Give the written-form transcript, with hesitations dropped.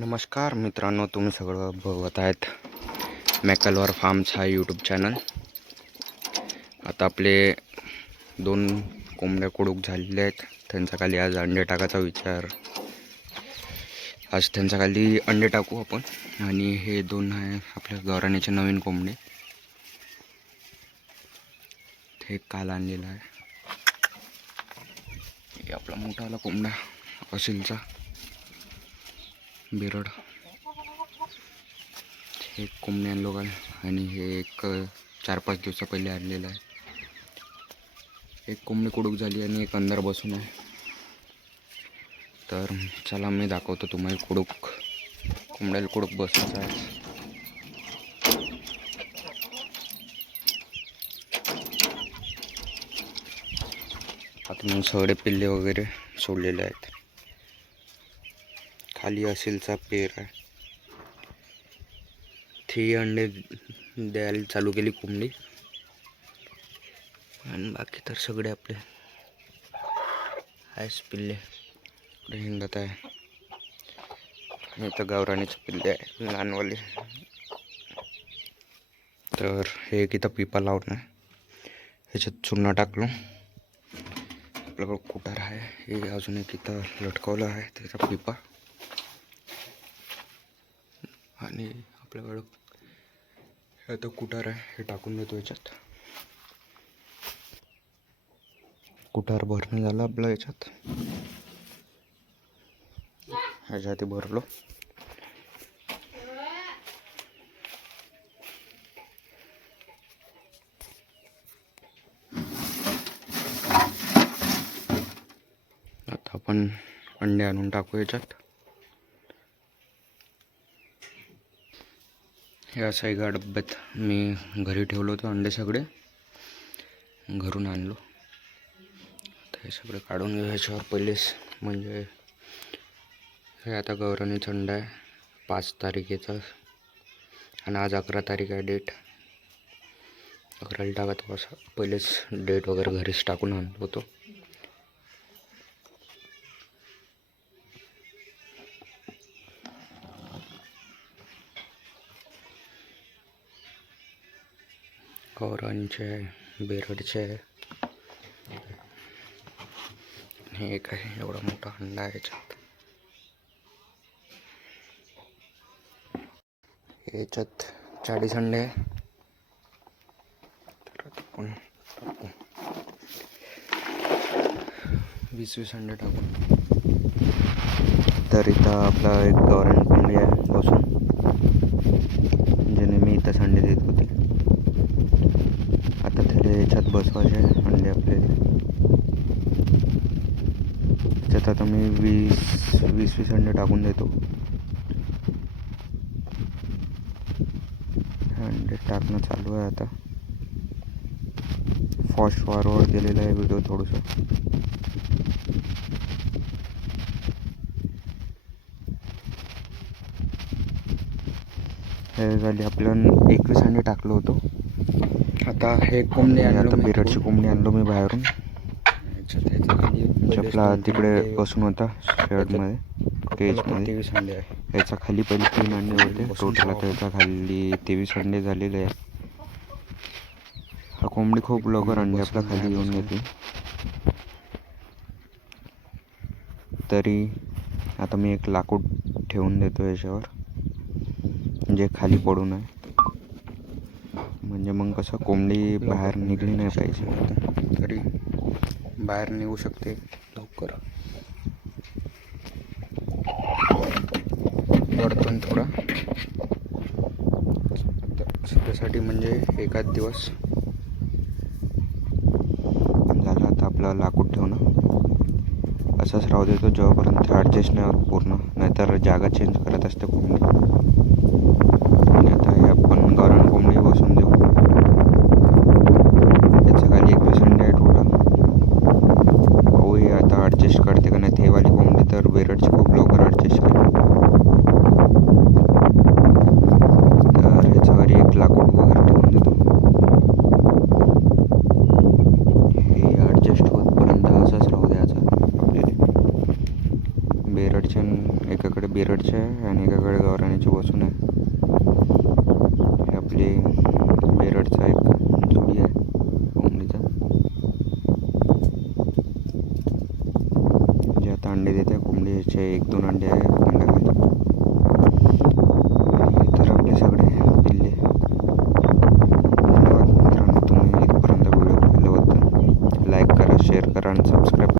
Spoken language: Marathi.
नमस्कार मित्रांनो, तुम्ही सगळं बघत आहेत मॅकलवर फार्म्स हा यूट्यूब चॅनल. आता आपले 2 कोंबड्या कुडूक झालेल्या आहेत. त्यांच्या खाली आज अंडे टाकायचा विचार. आज त्यांच्या खाली अंडे टाकू आपण. आणि हे 2 आहे आपल्या गावराण्याचे नवीन कोंबडे. हे काल आणलेलं आहे. हे आपला मोठाला कोंबडा असेलचा बेरड. हे कोंबड्या आणलो काल आणि हे एक 4-5 दिवसा पहिले आणलेलं आहे. एक कोंबडी कुडूक झाली आणि एक अंदर बसून आहे. तर चला मी दाखवतो तुम्हाला कोंबड्याला कुडूक बसायचं आहे. आता मग सगळे पिल्ले वगैरे सोडलेले आहेत. खाली असेलचा पेर आहे. 3 अंडे द्यायला चालू केली कोंबडी आणि बाकी तर सगळे आपले आहेच पिल्ले हिंडत आहे. आणि इथं गावराणीचे पिल्ले आहे लहानवाले. तर हे एक इथं पिपा लावून आहे. ह्याच्यात चुना टाकलो. आपल्याकडं कुटार आहे. हे अजून एक इथं लटकवलं आहे त्याचा पिपा. आणि आपल्याकडं हे आता कुटार आहे, हे टाकून देतो याच्यात. कुटार भरणं झालं आपलं याच्यात. ह्याच्यात भरलो. आता आपण अंडे आणून टाकू याच्यात. हे असं एका डब्यात मी घरी ठेवलं होतं. अंडे सगळे घरून आणलो. आता हे सगळे काढून घेऊ ह्याच्यावर पहिलेच. म्हणजे हे आता गावरानीचा अंडा आहे 5 तारखेचा आणि आज 11 तारीख आहे डेट. 11ला टाकत असं पहिलेच डेट वगैरे घरीच टाकून आणलो होतो. गावरानचे आहे, बेरडचे आहे. हे एक आहे एवढा मोठा अंडा आहे याच्यात. याच्यात 40 अंडे आहे. तर आपण टाकू 20-20 अंडे टाकू. तर इथं आपला एक गावरान कोंबडी आहे बसून, ज्याने मी इथं अंडे देत होते. आता त्याला याच्यात बसवायचे अंडे आपल्याला. त्याच्यात आता मी 20-20 अंडे टाकून देतो. अंडे टाकणं चालू आहे आता. फास्ट फॉरवर्ड केलेला आहे व्हिडिओ थोडंसं. हे झाली आपलं 21 अंडे टाकलं होतं. आता हे कोंबडी आणलो, बेरडची कोंबडी आणलो मी बाहेरून. आपला तिकडे बसून होता शेडमध्ये, केजमध्ये. 23 अंडे आहे. याच्या खाली पहिले 3 अंडे होते टोटल. आता याच्या खाली 23 अंडे झालेले आहे. हा कोंबडी खूप लवकर अंडे आपल्या खाली येऊन घेते. तरी आता मी एक लाकूड ठेवून देतो याच्यावर, जे खाली पडून आहे. म्हणजे मग कसं कोंबडी बाहेर निघली नाही पाहिजे. तरी बाहेर निघू शकते लवकर. पडतो थोडा त्यासाठी, म्हणजे एखाद दिवस झाला. आता आपलं लाकूड ठेवणं असंच राहू देतो जेव्हापर्यंत ॲडजस्ट नाही होत पूर्ण, नाहीतर जागा चेंज करत असते कोंबडी. आणि आता हे आपण गावरान कोंबडी बसून देऊ. याच्या खाली 21 अंडे आहे टोटल. पाहू हे आता ॲडजस्ट करते का नाही. ते वाली कोंबडी तर बेरडची खूप लवकर ॲडजस्ट केली. तर ह्याच्यावर एक लाकूड वगैरे ठेवून देतो. हे ॲडजस्ट होतपर्यंत असंच राहू द्यायचं आपल्याला. बेरडचे एकाकडे बिरडचे आहे आणि एकाकडे गावरानीची बसून आहे. हे आपली बिरडचा एक जोडी आहे कोंबडीचा, जे आता अंडे देते. कोंबडी याचे 1-2 अंडे आहे अंड्याखाली.